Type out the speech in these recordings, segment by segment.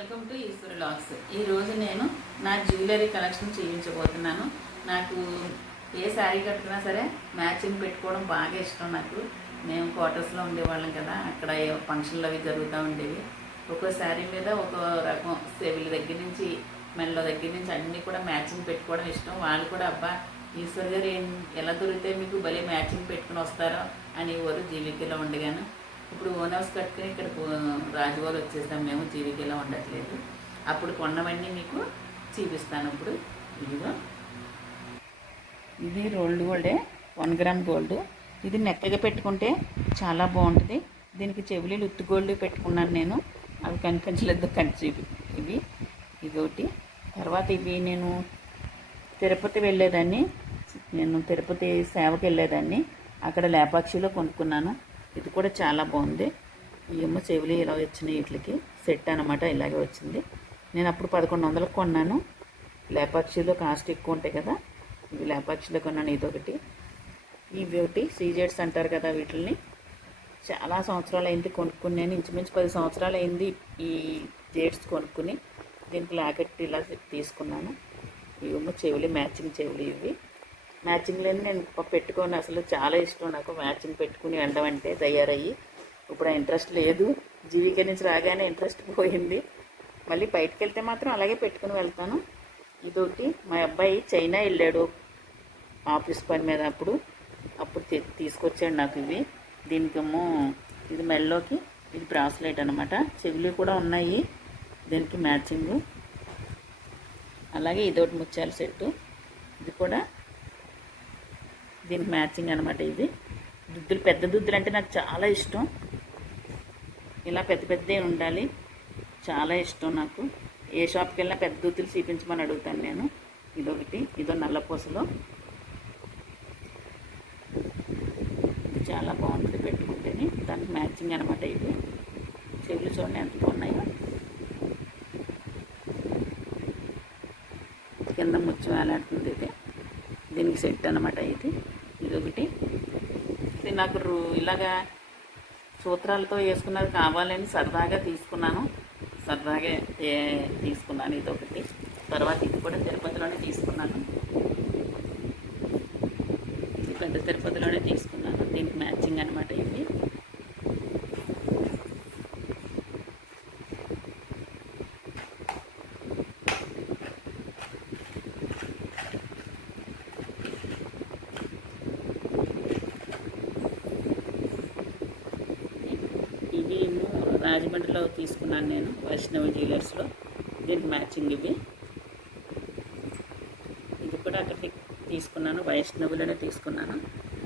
Welcome to Eshwari logs. ఈరోజు నేను నా జ్యువెలరీ కలెక్షన్ చూపించబోతున్నాను. నాకు ఏ శారీ కట్టుకున్నా సరే మ్యాచింగ్ పెట్టుకోవడం బాగా ఇష్టం. నాకు మేము క్వార్టర్స్లో ఉండేవాళ్ళం కదా, అక్కడ ఫంక్షన్లు అవి జరుగుతూ ఉండేవి. ఒక్కో శారీ మీద ఒక రకం సెవిల్ దగ్గర నుంచి మెల్ల దగ్గర నుంచి అన్నీ కూడా మ్యాచింగ్ పెట్టుకోవడం ఇష్టం. వాళ్ళు కూడా అబ్బా ఈశ్వర్ గారు ఎలా దొరికితే మీకు భలే మ్యాచింగ్ పెట్టుకుని వస్తారో అనేవారు. జీవికలో ఉండగాను ఇప్పుడు ఓన్ హౌస్ కట్టుకుని ఇక్కడ రాజువారు వచ్చేసాం. మేము జీవికలో ఉండట్లేదు. అప్పుడు కొన్నవన్నీ మీకు చూపిస్తాను. ఇప్పుడు ఇదిగో, ఇది రోల్డ్ గోల్డే, 1 గ్రామ్ గోల్డ్. ఇది నెక్కగా పెట్టుకుంటే చాలా బాగుంటుంది. దీనికి చెవులు ఉత్తి గోల్డ్ పెట్టుకున్నాను నేను. అవి కనిపించలేదు, చూపి ఇవి ఇదొకటి. తర్వాత ఇవి నేను తిరుపతి వెళ్ళేదాన్ని, తిరుపతి సేవకి వెళ్ళేదాన్ని. అక్కడ లేపాక్షిలో కొనుక్కున్నాను. ఇది కూడా చాలా బాగుంది. ఈ అమ్మ చెవులు ఇలా వచ్చినాయి, వీటికి సెట్ అనమాట. ఇలాగే వచ్చింది. నేను అప్పుడు 1100కు కొన్నాను. లేపాక్షిలో కాస్ట్ ఎక్కువ ఉంటాయి కదా, ఇవి లేపాక్షిలో కొన్నాను. ఇదొకటి. ఇవి ఒకటి సీజెడ్స్ అంటారు కదా, వీటిని చాలా సంవత్సరాలు అయింది కొనుక్కుని. నేను ఇంచుమించు 10 సంవత్సరాలు అయింది ఈ జేడ్స్ కొనుక్కుని. దీనికి లాకెట్ ఇలా తీసుకున్నాను. ఇవేమో చెవులు, మ్యాచింగ్ చెవులు. ఇవి మ్యాచింగ్ లేని నేను పెట్టుకొని అసలు చాలా ఇష్టం నాకు మ్యాచింగ్ పెట్టుకుని వెళ్ళడం అంటే, తయారయ్యి. ఇప్పుడు ఆ ఇంట్రెస్ట్ లేదు. జీవిక నుంచి రాగానే ఇంట్రెస్ట్ పోయింది. మళ్ళీ బయటకు వెళ్తే మాత్రం అలాగే పెట్టుకుని వెళ్తాను. ఇదొకటి. మా అబ్బాయి చైనా వెళ్ళాడు ఆఫీస్ పని మీద, అప్పుడు తీసుకొచ్చాడు నాకు ఇవి. దీనికేమో ఇది మెల్లోకి, ఇది బ్రాస్లెట్ అనమాట. చెవులు కూడా ఉన్నాయి దీనికి మ్యాచింగ్. అలాగే ఇదొకటి ముత్యాల సెట్టు, ఇది కూడా దీనికి మ్యాచింగ్ అనమాట. ఇది దుద్దులు, పెద్ద దుద్దులు అంటే నాకు చాలా ఇష్టం. ఇలా పెద్ద పెద్దవి ఉండాలి, చాలా ఇష్టం నాకు. ఏ షాప్కి వెళ్ళినా పెద్ద దుద్దులు చూపించమని అడుగుతాను నేను. ఇదొకటి. ఇదో నల్లపూసలో, ఇది చాలా బాగుంటుంది పెట్టుకుంటేనే. దానికి మ్యాచింగ్ అనమాట. ఇది చెవులు చూడండి ఎంత బాగున్నాయో. కింద ముచ్చు వేలాడుతుంది. ఇది దీనికి సెట్ అనమాట. ఇదొకటి. ఇది నాకు ఇలాగా సూత్రాలతో వేసుకున్నది కావాలని సరదాగా తీసుకున్నాను. ఇదొకటి. తర్వాత ఇది కూడా తిరుపతిలోనే తీసుకున్నాను. ఇది పెద్ద తిరుపతిలోనే తీసుకున్నాను. దీనికి మ్యాచింగ్ అనమాట. ఇవి రాజమండ్రిలో తీసుకున్నాను నేను, వైష్ణవి జ్యువెలర్స్లో. దీనికి మ్యాచింగ్ ఇవి. ఇది కూడా అక్కడికి తీసుకున్నాను, వైష్ణవిలోనే తీసుకున్నాను.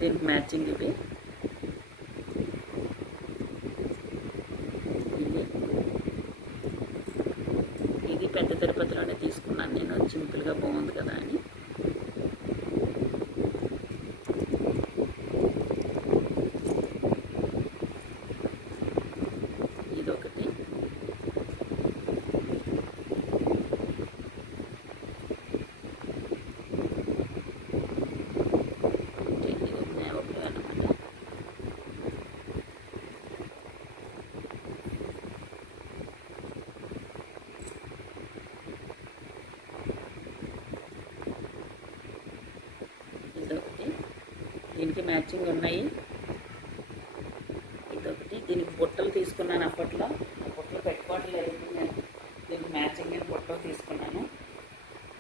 దీనికి మ్యాచింగ్ ఇవి. ఇది పెద్ద తిరుపతిలోనే తీసుకున్నాను నేను, సింపుల్గా బాగుంది కదా అని. ఇదొకటి. ఇదొకటి. దీనికి మ్యాచింగ్ ఉన్నాయి. ఇదొకటి. దీనికి బుట్టలు తీసుకున్నాను అప్పట్లో. ఆ బుట్టలు పెట్టుకోవట్లేదు నేను. దీనికి మ్యాచింగ్ అని బుట్టలు తీసుకున్నాను.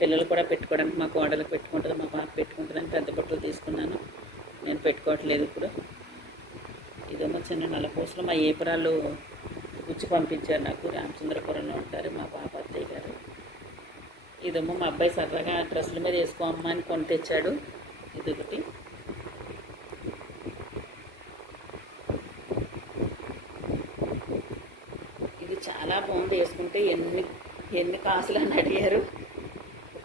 పిల్లలు కూడా పెట్టుకోవడానికి, మా కోడలకు పెట్టుకుంటుంది, మా పాప పెట్టుకుంటుందని పెద్ద బుట్టలు తీసుకున్నాను. నేను పెట్టుకోవట్లేదు ఇప్పుడు. ఇదేమో చిన్న నల్లపూసలు మా ఏపురాలు గుచ్చి పంపించారు నాకు. రామచంద్రపురంలో ఉంటారు మా పాప అత్తయ్య గారు. ఇదేమో మా అబ్బాయి సరదాగా డ్రెస్సుల మీద వేసుకోమ్మా అని కొని తెచ్చాడు. ఇదొకటి. ఇది చాలా బాగుంది వేసుకుంటే. ఎన్ని కాసులు అని అడిగారు.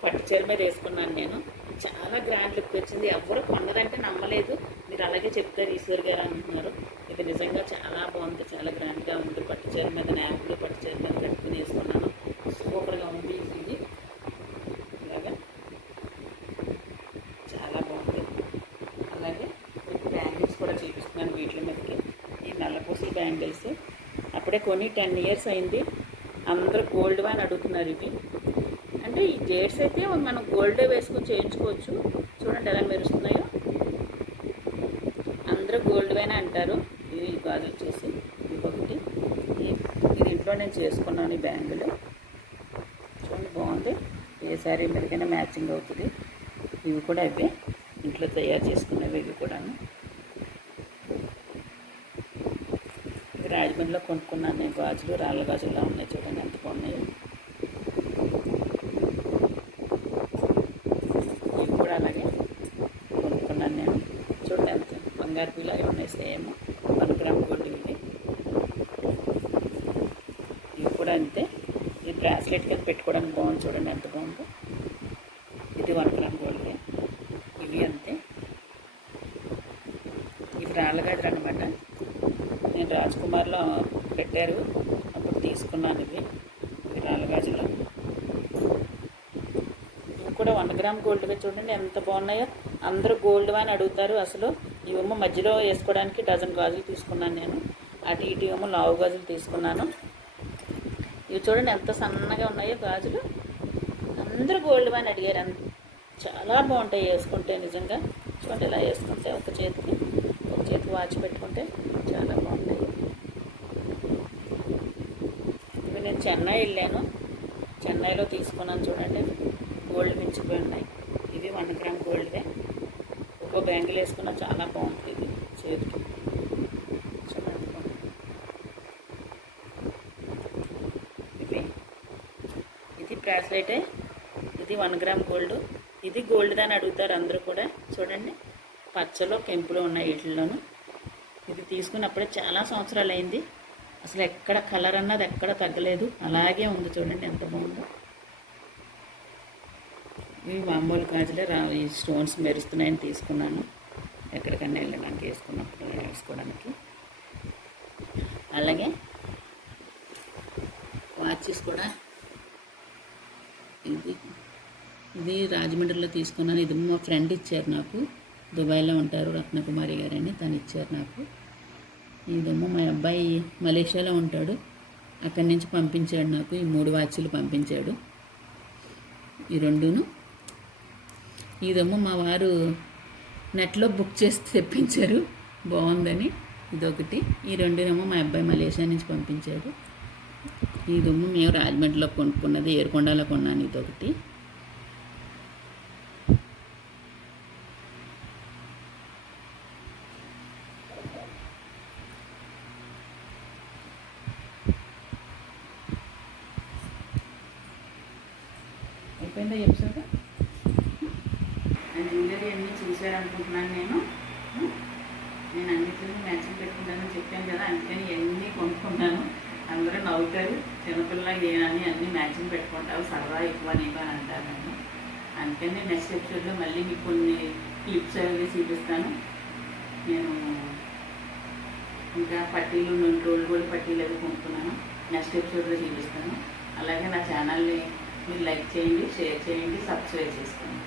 పట్టు చీర మీద వేసుకున్నాను నేను. చాలా గ్రాండ్ లుక్ వచ్చింది. ఎవరు కొన్నదంటే నమ్మలేదు. మీరు అలాగే చెప్తారు ఈశ్వర్ గారు అంటున్నారు. ఇది నిజంగా చాలా బాగుంది, చాలా గ్రాండ్గా ఉంది. పట్టు చీర మీద, నాయకులు పట్టు చీర మీద కట్టుకుని వేసుకున్నాను. సూపర్గా ఉంది. ఇది ఇలాగా చాలా బాగుంది. అలాగే బ్యాంగిల్స్ కూడా చూపిస్తున్నాను వీటి మీదకి. ఈ నల్లపూసల బ్యాంగిల్స్ అప్పుడే కొని 10 years అయింది. అందరూ గోల్డ్ అని అడుగుతున్నారు ఇవి. అంటే ఈ జేడ్స్ అయితే మనం గోల్డే వేసుకొని చేయించుకోవచ్చు. చూడండి ఎలా మెరుస్తున్నాయో. అందరూ గోల్డ్ వైన్ అంటారు. ఇవి గాజులు వచ్చేసి ఇంకొకటి ఇది ఇంట్లో నేను చేసుకున్నాను. ఈ బ్యాంగిల్ చూడండి బాగుంది. ఏ శారీ మీదకైనా మ్యాచింగ్ అవుతుంది. ఇవి కూడా అవే ఇంట్లో తయారు చేసుకునేవి. ఇవి కూడాను రాజమండ్రిలో కొనుక్కున్నాను నేను గాజులు. రాళ్ళ గాజుల్లో ఉన్నాయి చూడండి ఎంత బాగున్నాయి. ఇవి కూడా అలాగే కొనుక్కున్నాను నేను. చూడండి ఎంత బంగారు బిల్లు అవి ఉన్నాయి సేమ్ 1 గ్రామ్ గోల్డ్. ఇవి కూడా అంతే. ఇది బ్రాస్లెట్ కింద పెట్టుకోవడానికి బాగుంది. చూడండి ఎంత బాగుందో. ఇది 1 గ్రామ్ గోల్డ్. ఇవి అంతే. ఇవి రాళ్ళ గాజులు అనమాట. నేను రాజ్కుమార్లో పెట్టారు అప్పుడు తీసుకున్నాను. ఇవి రాళ్ళ గాజులు. ఇవి కూడా 1 గ్రామ్ గోల్డ్గా చూడండి ఎంత బాగున్నాయో. అందరూ గోల్డ్ అని అడుగుతారు. అసలు ఇవేమో మధ్యలో వేసుకోవడానికి డజన్ గాజులు తీసుకున్నాను నేను. అటు ఇటు ఏమో లావు గాజులు తీసుకున్నాను. ఇవి చూడండి ఎంత సన్నగా ఉన్నాయో గాజులు. అందరూ గోల్డ్ అని అడిగారు. చాలా బాగుంటాయి వేసుకుంటే నిజంగా. చూడండి ఇలా వేసుకుంటే ఒక చేతికి వాచ్ పెట్టుకుంటే చాలా బాగుంటాయి. ఇవి నేను చెన్నై వెళ్ళాను. చెన్నైలో తీసుకున్నాను. చూడండి గోల్డ్ మించిపోయి ఉన్నాయి. ఇవి 1 గ్రామ్ గోల్డ్వే. ఒక్కో బ్యాంగిల్ వేసుకున్నా చాలా బాగుంటుంది. ఇది చేతికి చూడండి. ఇది బ్రాస్లెటే. ఇది 1 గ్రామ్ గోల్డ్. ఇది గోల్డ్ అని అడుగుతారు అందరూ కూడా. చూడండి పచ్చలో కెంపులో ఉన్నాయి వీటిల్లోనూ. ఇది తీసుకున్నప్పుడే చాలా సంవత్సరాలు అయింది. అసలు ఎక్కడ కలర్ అన్నది ఎక్కడ తగ్గలేదు. అలాగే ఉంది. చూడండి ఎంత బాగుందో. ఇవి మామూలు గాజులే ఈ స్టోన్స్ మెరుస్తున్నాయని తీసుకున్నాను. ఎక్కడికన్నా వెళ్ళడానికి వేసుకున్నప్పుడు వేసుకోవడానికి. అలాగే వాచెస్ కూడా ఇది రాజమండ్రిలో తీసుకున్నాను. ఇది మా ఫ్రెండ్ ఇచ్చారు నాకు. దుబాయ్లో ఉంటారు రత్నకుమారి గారని, తను ఇచ్చారు నాకు. ఇదేమో మా అబ్బాయి మలేషియాలో ఉంటాడు. అక్కడి నుంచి పంపించాడు నాకు. ఈ 3 వాచీలు పంపించాడు. ఈ 2ను. ఇదేమో మా వారు నెట్లో బుక్ చేసి తెప్పించారు బాగుందని. ఇదొకటి. ఈ 2నేమో మా అబ్బాయి మలేషియా నుంచి పంపించాడు. ఇదేమో మేము రాజమండ్రిలో కొనుక్కున్నది. ఏరుకొండలో కొన్నాను. ఇదొకటి. అయిపోయిందా ఎపిసోడ్? అండ్ జ్యువెలరీ అన్నీ చూసారనుకుంటున్నాను నేను. అన్నింటినీ మ్యాచింగ్ పెట్టుకుంటానని చెప్పాను కదా, అందుకని ఇవన్నీ కొనుక్కున్నాను. అందరూ నవ్వుతారు. చిన్నపిల్ల అన్నీ మ్యాచింగ్ పెట్టుకుంటావు, సరదా ఎక్కువ నీకు అని అంటారు నన్ను. అందుకని నెక్స్ట్ ఎపిసోడ్లో మళ్ళీ మీకు కొన్ని క్లిప్స్ అవి చూపిస్తాను. నేను ఇంకా పట్టీలు రోల్ గోల్డ్ పట్టీలు అవి కొనుక్కున్నాను. నెక్స్ట్ ఎపిసోడ్లో చూపిస్తాను. అలాగే నా ఛానల్ని మీరు లైక్ చేయండి, షేర్ చేయండి, సబ్స్క్రైబ్ చేసుకోండి.